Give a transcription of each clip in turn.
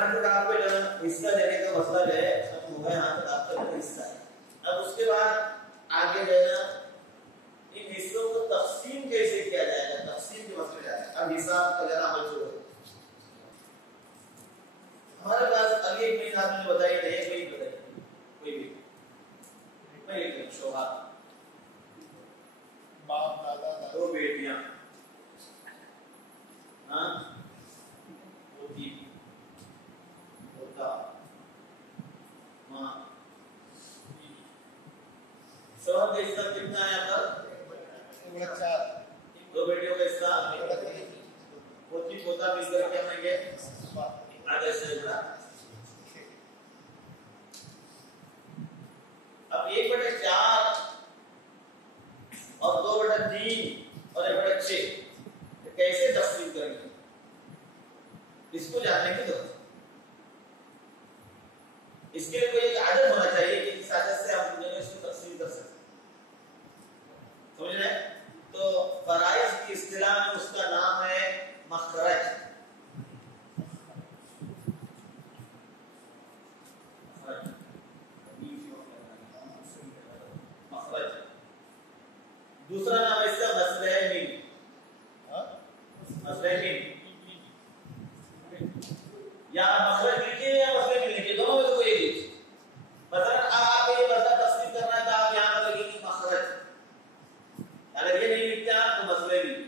यहाँ तक आपको जो हिस्सा देने का मसला जो है खत्म होगा। यहाँ तक आपका जो हिस्सा है। अब उसके बाद आगे जो है ना इन हिस्सों को तकसीम कैसे किया जाएगा, तकसीम के मसले जाएगा। अब हिसाब का जरा अमल शुरू है। हमारे पास अभी एक मिनट आपने बताई नहीं, कोई बताइए, कोई भी मैं एक शोभा बाप दादा दो बेटियां, हाँ पोती पोता माँ, सब का हिस्सा कितना है यहाँ पर? दो बेटियों का हिस्सा, पोती पोता मिलकर क्या बनेंगे? आगे से अब 1/4 और 2/3 और 1/6 कैसे तकसीम करेंगे, इसको जानने की जरूरत है। इसके लिए कोई एक आदत होना चाहिए कि इस आदत से आप दुनिया में इसको तकसीम कर सकते, समझ रहे हैं? तो फराइज की इस्तिलाह में उसका नाम है मखरज। दूसरा नाम इसका मसलहमीन, मसलहमीन या मखरज लिखिए या मसलहमीन लिखिए, दोनों में तो कोई एक चीज। मतलब आप ये मसला तस्लीम करना है तो आप यहाँ पर लिखेंगे मखरज, अगर ये नहीं लिखते आप तो मसलहमीन।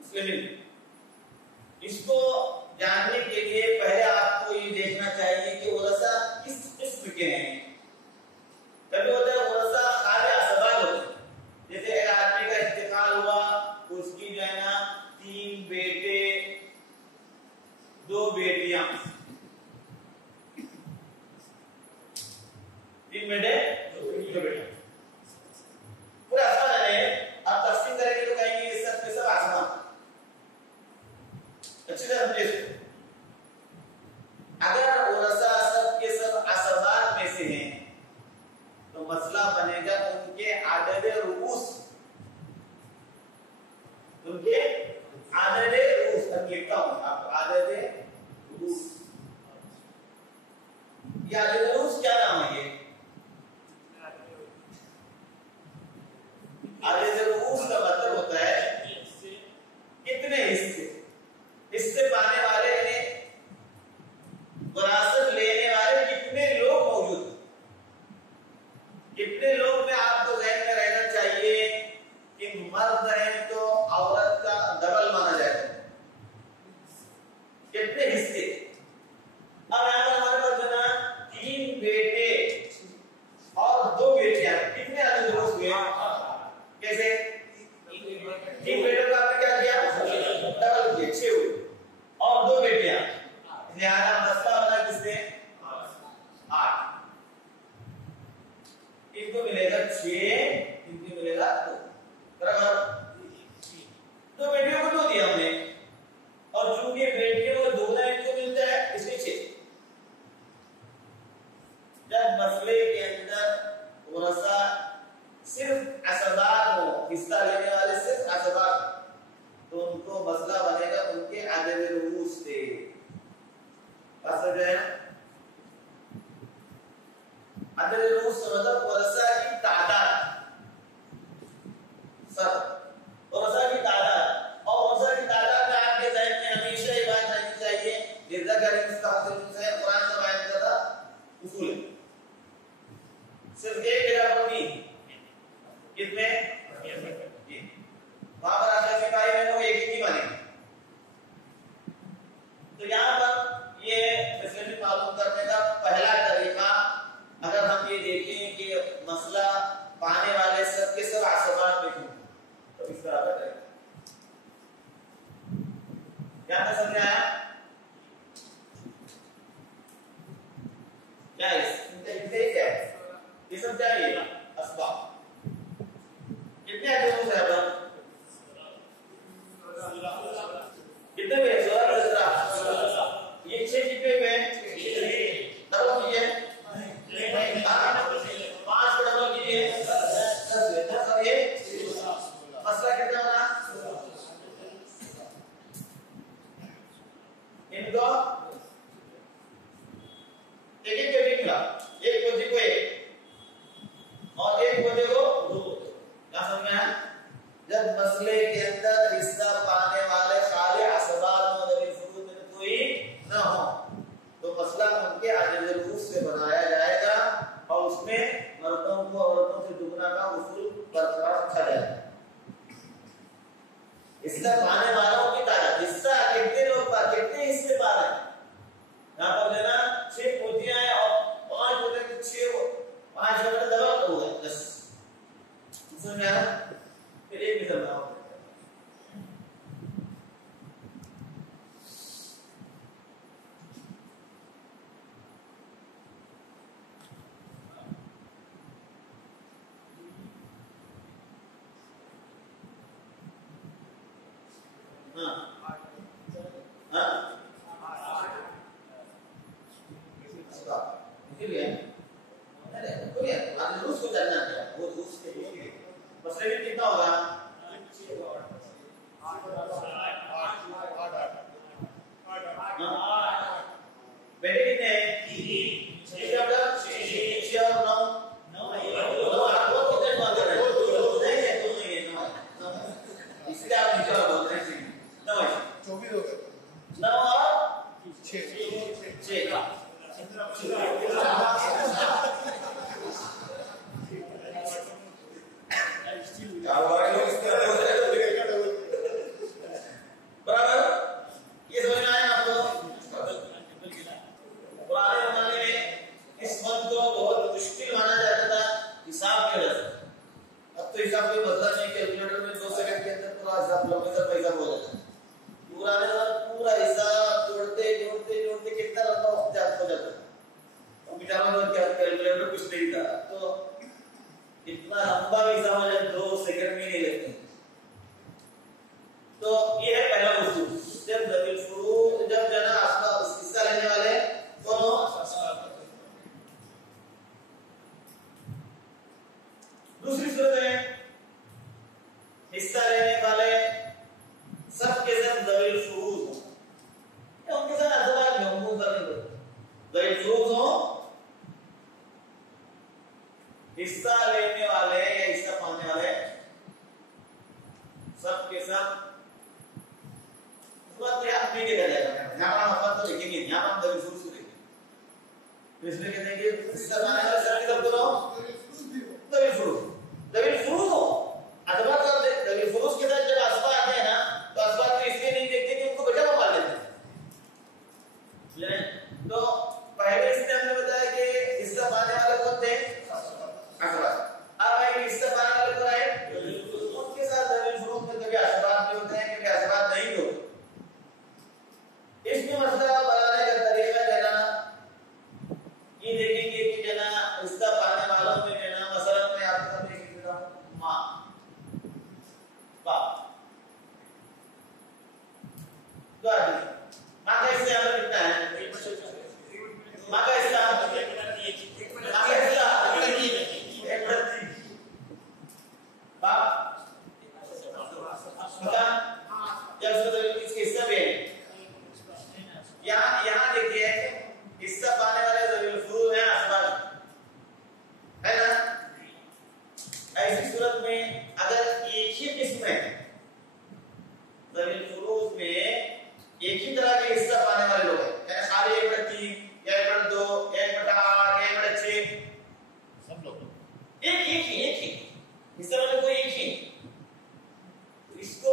मसलहमीन इसको जानने के लिए पहले आपको ये देखना चाहिए कि वरसा किस किस्म के हैं। कभी होता है वरसा खाली असबाब होते हैं, जैसे एक आदमी का इंतकाल हुआ, उसकी जो है ना 3 बेटे 2 बेटियां, 3 बेटे 2 बेटियां पूरा असबाब है। अब तकसीम करेंगे तो कहेंगे ये सब के सब असबाब। अच्छी तरह समझिए, अगर वरसा सब के सब असबाब में से हैं तो मसला बनेगा उनके आदद रूस, उनके आदद रूस। लिखता हूं आपको आदद रूस। ये आदद रूस क्या नाम है? ये आदद रूस का मतलब होता है कितने हिस्से, हिस्से पाने वाले यानी विरासत लेने वाले कितने लोग मौजूद, कितने लोग में आपको ज़हन में रहना चाहिए कि मर्द है तो औरत का डबल माना जाएगा, कितने हिस्से। अब यहाँ पर हमारे पास जना 3 बेटे और 2 बेटियां, कितने आदमी दोस्त हुए? कैसे? 3 बेटों का आपने क्या किया? डबल किया, 6 हुए और 2 बेटियां, लिहाजा मसला बना किसने? 8। इनको मिलेगा 6, इनको मिलेगा 2। बराबर 2 बेटियों को 2 दिया हमने, और चूंकि बेटियों को 2 ना इनको मिलता है इसलिए 6। जब मसले के अंदर वरसा सिर्फ असबाब हो, हिस्सा लेने वाले सिर्फ असबाब, तो उनको मसला बनेगा उनके आदद रूस से। जो है आदद रूस मतलब वरसा की तादाद, सब वरसा की तादाद। और वरसा की तादाद में आपके ज़हन में हमेशा ये बात रहनी चाहिए, कुरान का बयान करता उसूल है, सिर्फ एक जगह पर नहीं, कितने? वहां पर आपके सिपाही में लोग एक ही मानेंगे। तो यहाँ पर ये फैसिलिटी मालूम करने का पहला तरीका, अगर हम ये देखें कि मसला पाने वाले सब के सब असबाब में क्यों, तो इस तरह का तरीका क्या मैं समझ आया? क्या ये सब क्या है? असबाब। कितने आदमी है अपन? कितने हुए? 16। ये 6 कितने हुए? डबल कीजिए, 5 को डबल कीजिए, 10 हुए। 10 और ये हिस्सा पाने वालों की तादाद, हिस्सा कितने लोग कितने हिस्से पा रहे हैं। यहाँ पर लेना 6 पोथियां हैं और 5 होते हैं, 6 5 होते डबल हो गए 10। समझ में आया? फिर एक मिसाल बताओ। हिस्सा लेने वाले या हिस्सा पाने वाले सब के सब बात याद नहीं देखा जाएगा। यहाँ पर हम अपन तो लिखेंगे, यहाँ पर हम दबी शुरू से लिखेंगे। तो इसमें कहते हैं कि हिस्सा पाने वाले सब के सब करो दबी शुरू हो अथवा कर दे। दबी शुरू के साथ जब असबा आते हैं ना तो असबा तो इसलिए नहीं देखते कि उनको बचा हुआ लेते हैं। तो पहले इसने हमने बताया कि हिस्सा पाने वाले कौन थे? असबा। अब आए हिस्सा पाने वाले कौन आए? उनके साथ दबी शुरू में कभी असबात भी होते हैं, कभी असबात नहीं होते। इसमें मसला बनाने का तरीका देना ये देखेंगे कि जना हिस्सा पाने वालों में जना मसलन में आपको सामने लिख देता हूं मां बाप। तो आगे मां का हिस्सा हमें कितना है? मां का हिस्सा बाप जब इसके हिस्सा भी है। यहाँ देखिए हिस्सा पाने वाले ज़मीर फुरूज़ हैं असबाब है ना। ऐसी सूरत में अगर एक ही किस्म है ज़मीर फुरूज़ में एक ही तरह के हिस्सा पाने वाले लोग हैं, यानी खाली 1/3 या 1/2 या 1/8 या 1/6 सब लोग एक ही हिस्सा वाले कोई एक ही। तो इसको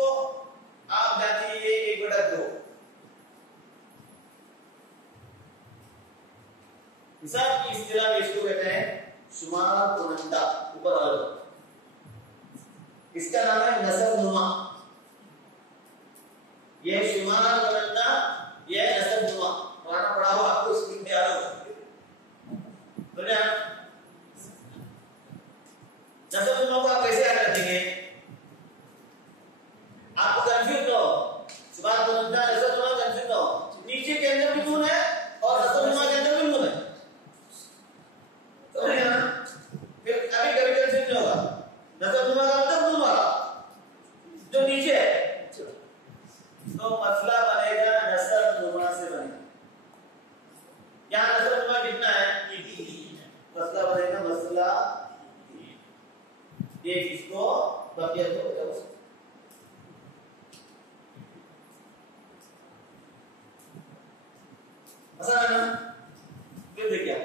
आप जाती है 1/2 हिसाब की इस्तिलाह में इसको कहते हैं शुमार कुनंदा ऊपर वाला। इसका नाम है नसब नुमा। ये शुमार कुनंदा ये नसब नुमा पढ़ना पड़ा हो आपको स्कूल में याद होगा। तो ना नसब नुमा को आप कैसे याद रखेंगे? आपको कंफ्यूज हो शुमार कुनंदा नसब नुमा कंफ्यूज हो। नीचे के अंदर भी नून है और नसब नुमा के अंदर भी नून है। फिर अभी कभी कंफ्यूजन होगा। नसब नुमा का मतलब नून वाला जो नीचे है। तो मसला बनेगा नसब नुमा से बनेगा। यहाँ नसब नुमा कितना है? मसला बनेगा मसला ये किसको बकिया को बचाओ। मसला है ना। फिर देखिए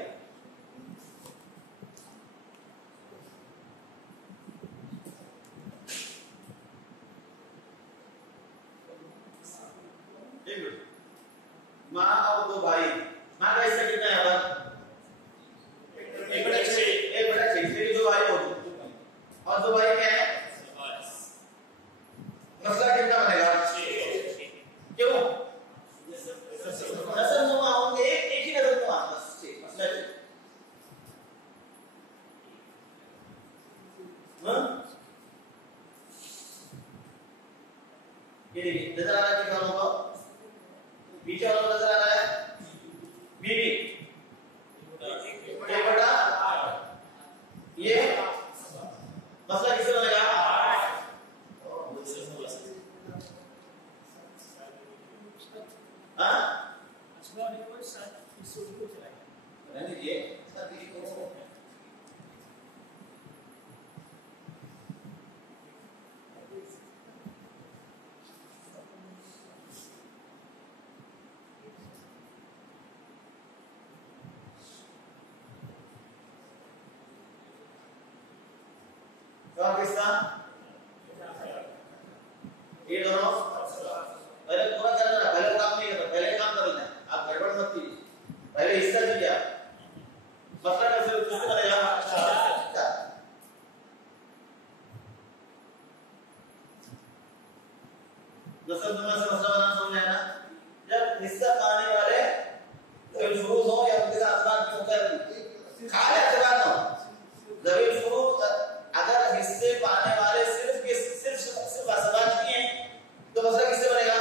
माँ और दो भाई, माँ का हिस्सा कितना है अब? 1/6, 1/6, फिर दो भाई हो और दो भाई क्या है? मसला कितना बनेगा? 6। क्यों? नजर नुमा होंगे, एक ही नजर नुमा, बस 6 मसला 6। ये देखिए नजर आ रहा है कितना होगा? बीच वाला नजर आ रहा है बीबी 1/8। ये मसला किससे बनेगा? हाँ रहने दीजिए पाकिस्तान ये दोनों पहले पूरा करना है, पहले काम नहीं करना, पहले काम करना है, आप गड़बड़ मत कीजिए, पहले हिस्सा दीजिए आप। मसला कैसे किससे बनेगा? दसल दुमा से मसला बनाना समझ आया ना? जब हिस्सा पाने वाले जब शुरू हो या उनके साथ बात क्यों कर खाली अतबार हो जब शुरू अगर हिस्से पाने वाले सिर्फ असबात नहीं है तो मसला किससे बनेगा?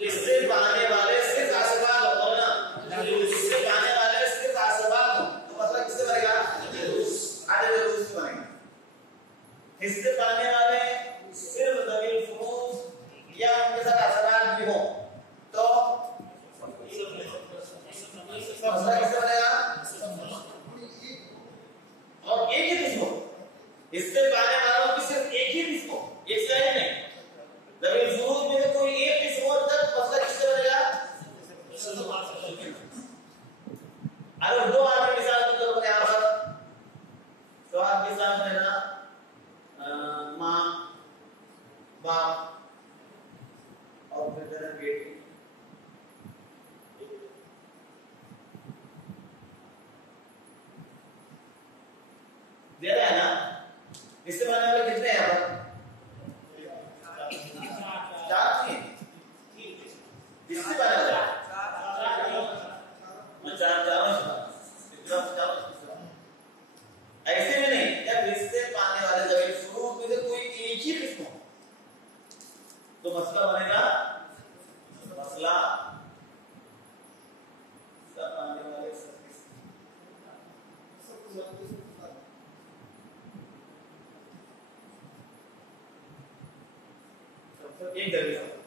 हिस्से पाने वाले सिर्फ असबात हो ना, हिस्से पाने वाले सिर्फ असबात हो तो मसला किससे बनेगा? आधे रूस से बनेगा। हिस्से पाने वाले सिर्फ दलील फुरूज या उनके साथ असबात भी हो तो मसला किससे बनेगा? और एक ही किस्म इससे पाने वालों की सिर्फ एक ही किस्म, एक से नहीं। दलील फुरूज में कोई एक किस्म हो तब मसला किससे बनेगा? अगर दो आदमी मिसाल के तौर पर यहाँ पर तो आपके सामने ना माँ बाप और फिर तेरा बेटी ज्यादा है ना? इससे बनाने वाले कितने हैं यहाँ पर? 4 नहीं, इससे बनाने वाले 4 ऐसे में नहीं, जब रिश्ते पाने वाले जब शुरू में से कोई एक ही किस्म हो तो मसला बनेगा मसला पाने वाले एक दलील